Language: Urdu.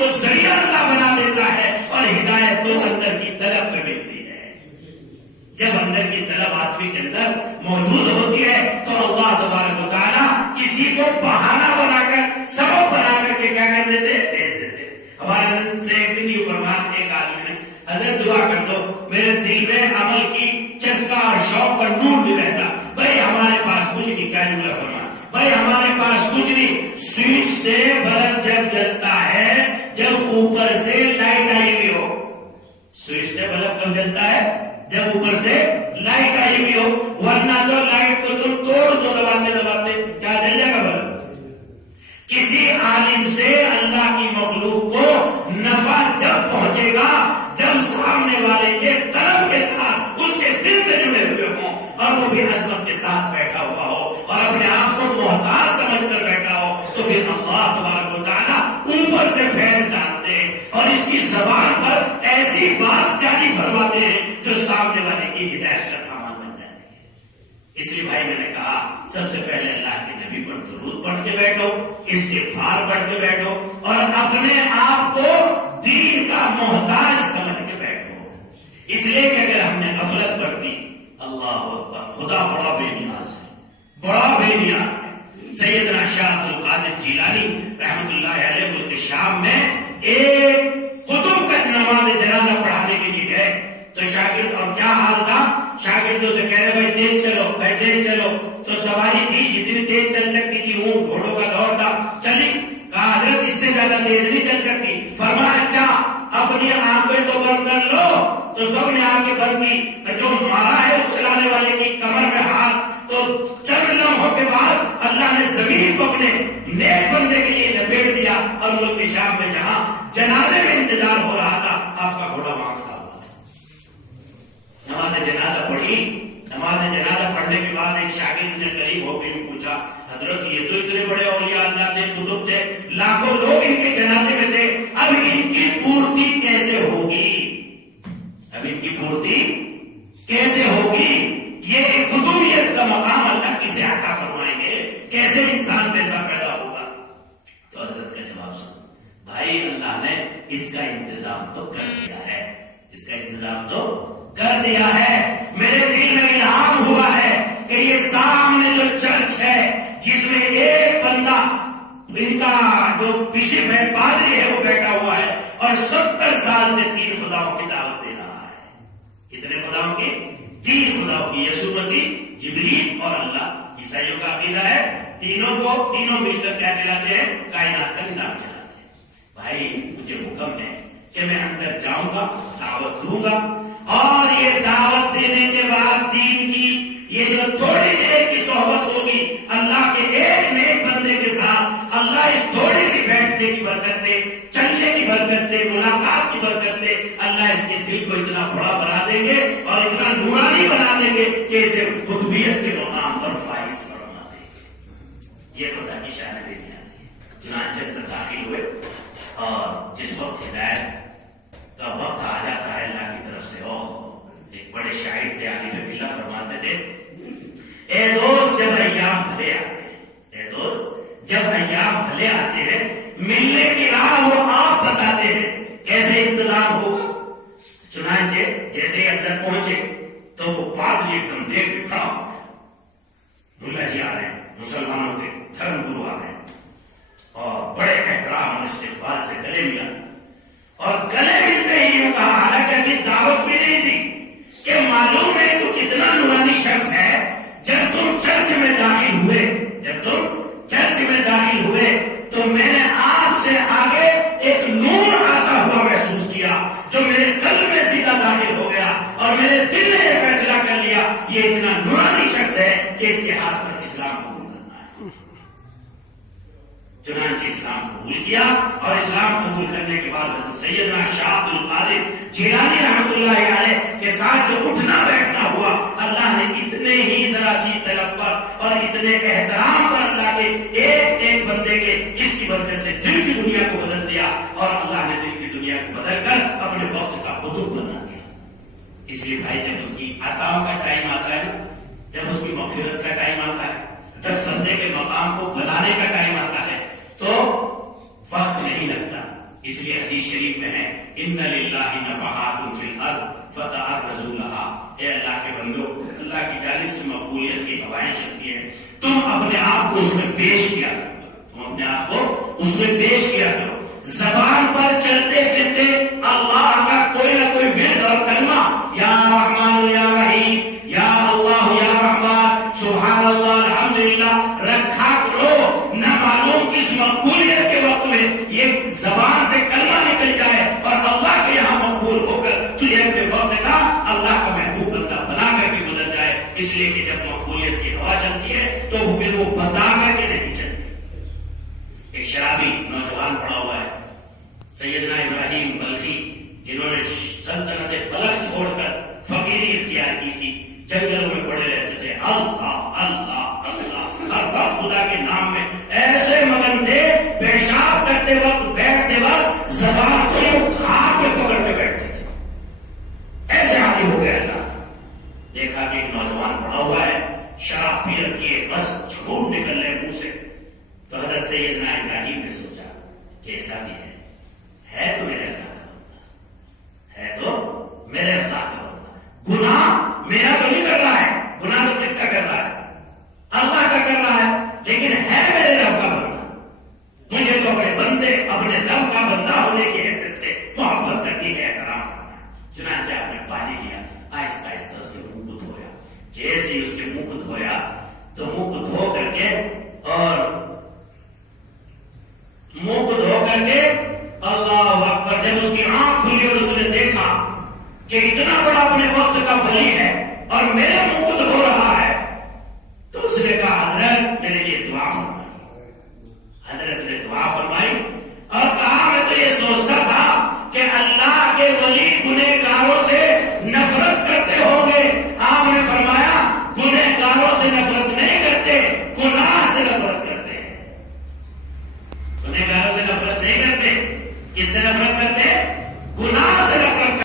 کو ذریعہ اللہ بنا دیتا ہے اور ہدایت تو اندر کی طلب میں ملتی ہے. جب اندر کی طلب آدمی کے اندر موجود ہوتی ہے تو اللہ تبارک و تعالیٰ کسی کو بہانہ بنا کر سبب بنا کر کے کیا کر دیتے دے دیتے. ہمارے سے ایک دن یہ فرمان ایک آدمی نے حضرت دعا کر دو میرے دل میں عمل کی چسکا اور شوق پر نور بھی رہتا. بھائی ہمارے پاس کچھ نہیں, کیا جملہ فرمان, بھائی ہمارے پاس کچھ نہیں. سوئچ سے بلب جب جلتا ہے جب اوپر سے لائٹ آئی ہوئی ہو. سوئچ سے بلب کب جلتا ہے جب اوپر سے لائٹ آئی ہوئی ہو, ورنہ تو لائٹ کو تم توڑ دو دباتے دباتے کیا جل جائے گا بلب. کسی عالم سے اللہ کی مخلوق کو نفع جب پہنچے گا جب سامنے والے کے طلب کے ساتھ اس کے دل سے جڑے ہوئے ہوں اور وہ بھی عظمت کے ساتھ بیٹھا ہوا ہو اور اپنے آپ کو محتاج سمجھ کر بیٹھا ہو, تو پھر اللہ تبارک و تعالیٰ اوپر سے فیض ڈالتے ہیں اور اس کی زبان پر ایسی بات جاری فرماتے ہیں جو سامنے والے کی ہدایت کا سامان بن جاتی ہے. اس لیے بھائی میں نے کہا سب سے پہلے اللہ کے نبی پر درود پڑھ کے بیٹھو, استغفار پڑھ کے بیٹھو اور اپنے آپ کو دین کا محتاج سمجھ کے بیٹھو. اس لیے کہ اگر ہم نے غفلت برتی, اللہ اکبر, خدا بڑا بے نیاز ہے, بڑا بے نیاز ہے. سیدنا شاہ عبد القادر جیلانی رحمۃ اللہ علیہ ملک شام میں ایک قطب کا نماز جنازہ پڑھانے کے لیے گئے تو شاگرد, اور کیا حال تھا, شاگردوں سے کہہ رہے بھائی تیز چلو, بھائی تیز چلو. تو سواری تھی جتنی تیز چل سکتی تھی, اونٹ گھوڑوں کا دور تھا, چلی. کہا حضرت اس سے زیادہ تیز نہیں چل سکتی. فرمایا اچھا اپنی آنکھیں تو بند کر لو. تو سب نے آنکھیں بند کی. جو مارا ہے اس چلانے والے کی کمر میں ہاتھ, تو چند لمحوں کے بعد اللہ نے زمین کو اپنے نیک بندے کے لیے لپیٹ دیا اور ملک شام میں جہاں جنازے میں انتظار ہو رہا تھا آپ کا گھوڑا وہاں کھڑا ہوا تھا. نماز جنازہ پڑھی. نماز جنازہ پڑھنے کے بعد ایک شاگرد نے قریب ہو کے پوچھا حضرت یہ تو اتنے بڑے اولیاء اللہ تھے, کتب تھے, لاکھوں لوگ ان کے جنازے میں تھے, اب ان کی پورتی کیسے ہوگی, اب ان کی پورتی کیسے ہوگی, یہ قطبیت کا مقام اللہ کسے عطا فرمائیں گے, کیسے انسان جیسا پیدا ہوگا. تو حضرت کا جواب سن, بھائی اللہ نے اس کا انتظام تو کر دیا ہے, اس کا انتظام تو کر دیا ہے. میرے دل میں الہام ہوا ہے کہ یہ سامنے جو چرچ ہے جس میں ایک بندہ ان کا جو بشپ ہے, پادری ہے, وہ بیٹھا ہوا ہے اور 70 سال سے 3 خداؤں کی دعوت دے رہا ہے. کتنے خداؤں کی؟ 3 خداؤں کی. یسوع مسیح, جبریل اور اللہ. عیسائیوں کا عقیدہ ہے تینوں مل کر کیا چلاتے ہیں, کائنات کا نظام چلاتے ہیں. بھائی مجھے حکم ہے کہ میں اندر جاؤں گا, دعوت دوں گا, اور یہ دعوت دینے کے بعد دین کی یہ جو تھوڑی دیر کی صحبت ہوگی اللہ کے ایک نیک بندے کے ساتھ, اللہ اس تھوڑی سی بیٹھنے کی برکت سے, چلنے کی برکت سے, ملاقات کی برکت سے اللہ اس کے دل کو اتنا بڑا بنا دیں گے اور اتنا نورانی بنا دیں گے کہ اسے قطبیت کے مقام پر فائز فرما دیں گے. یہ خدا کی شان ہے. چنانچہ اندر داخل ہوئے اور جس وقت ہدایت کا وقت آ جاتا ہے اللہ کی طرف سے, ایک بڑے شاعر تھے عارف باللہ, فرماتے تھے اے دوست جب ایام بھلے آتے ہیں, اے دوست جب ایام بھلے آتے ہیں, ملنے کی راہ وہ آپ بتاتے ہیں کیسے انتظام ہو. چنانچہ جیسے اندر پہنچے تو وہ پادری ایک دم دیکھ کے کھڑا ہو, ملا جی آ رہے ہیں, مسلمانوں کے دھرم گرو آ رہے ہیں, اور بڑے احترام اور استقبال سے گلے ملا. اور گلے ملتے ہی یوں کہا, حالانکہ ابھی دعوت بھی نہیں تھی, کہ معلوم ہے تو کتنا نورانی شخص ہے. جب تم چرچ میں داخل ہوئے, جب تم چرچ میں داخل ہوئے تو میں نے آپ سے آگے ایک نور آتا ہوا محسوس کیا جو میرے قلب میں سیدھا داخل ہو گیا اور میرے دل نے یہ فیصلہ کر لیا یہ اتنا نورانی شخص ہے کہ اس کے ہاتھ پر اسلام قبول کرنا ہے. چنانچہ اسلام قبول کیا, اور اسلام قبول کرنے کے بعد حضرت سیدنا شاہ عبد القادر جیلانی رحمۃ اللہ علیہ کے ساتھ جو اٹھنا بیٹھنا ہوا, اللہ نے اتنے ہی ذرا سی طلب پر اور اتنے احترام پر اللہ کے ایک ایک بندے کے اس کی برکت سے دل کی دنیا کو بدل دیا, اور اللہ نے دل کی دنیا کو بدل کر اپنے وقت کا قطب بنا دیا. اس لیے بھائی جب اس کی عطاؤں کا ٹائم آتا ہے, جب اس کی مغفرت کا ٹائم آتا ہے, جب بندے کے مقام کو بنانے کا ٹائم آتا ہے, تو وقت نہیں لگتا, اس لیے حدیث شریف میں ہے ان للہ نفحات فی الارض فتعرضوا لها، اے اللہ کے بندو، اللہ کی جانب سے مقبولیت کی ہوائیں چلتی ہیں، تم اپنے آپ کو اس میں پیش کیا کرو، تم اپنے آپ کو اس میں پیش کیا کرو۔ زبان پر چلتے پھرتے اللہ کا کوئی نہ کوئی ورد اور کلمہ، یا رحمان یا رحیم، یا اللہ یا رحمان، سبحان اللہ، الحمدللہ رکھا کرو، نہ معلوم کس مقبولیت کے وقت میں یہ زبان سے کلمہ نکل جائے اور اللہ کے یہاں مقبول ہو کر تجھے اپنے وقت کا اللہ کا محبوب بندہ بنا کر کے گزر جائے۔ اس لیے کہ جب مقبولیت کی ہوا چلتی ہے تو وہ پھر وہ بتا کر کے نہیں چلتی۔ ایک شرابی نوجوان پڑا ہوا ہے، سیدنا ابراہیم بلخی، جنہوں نے سلطنت بلخ چھوڑ کر فقیری اختیار کی تھی، جنگلوں میں پڑے رہتے تھے، اللہ اللہ اللہ، ہر وقت خدا کے نام میں ایسے مگن تھے، پیشاب کرتے وقت بیٹھتے وقت زبان کو ہاتھ میں پکڑ کے بیٹھتے تھے، ایسے عادی ہو گیا۔ اللہ دیکھا کہ ایک نوجوان پڑا ہوا ہے، شراب پی رکھی ہے، بس جھگوڑ نکل رہے منہ سے، تو حضرت سیدنا ابراہیم نے سوچا کہ ایسا بھی ہے تو میرے اللہ کا بندہ ہے، تو میرے اللہ کا بندہ، گناہ میرا تو نہیں کر رہا ہے، گناہ تو کس کا کر رہا ہے؟ اللہ کا کر رہا ہے، لیکن ہے میرے رب کا بندہ، مجھے تو اپنے بندے، اپنے رب کا بندہ ہونے کی حیثیت سے محبت کرنی ہے، احترام کرنا ہے۔ چنانچہ آپ نے پانی لیا، آہستہ آہستہ اس کے منہ کو دھویا، جیسے ہی اس کے منہ کو دھویا تو منہ کو دھو کر کے اللہ اکبر، جب اس کی آنکھ کھلی اور اس نے دیکھا کہ اتنا بڑا اپنے وقت کا ولی ہے اور میرے منہ کو دھو رہا ہے، تو اس نے کہا حضرت میرے لیے دعا فرمائی۔ حضرت نے دعا فرمائی اور کہا میں تو یہ سوچتا تھا کہ اللہ کے ولی گنہگاروں سے نفرت کرتے ہوں گے، آپ نے فرمایا گنہگاروں سے نفرت نہیں کرتے، گناہ سے نفرت کرتے ہیں۔ گنہگاروں سے نفرت نہیں کرتے، کس سے نفرت کرتے؟ گناہ سے نفرت کرتے۔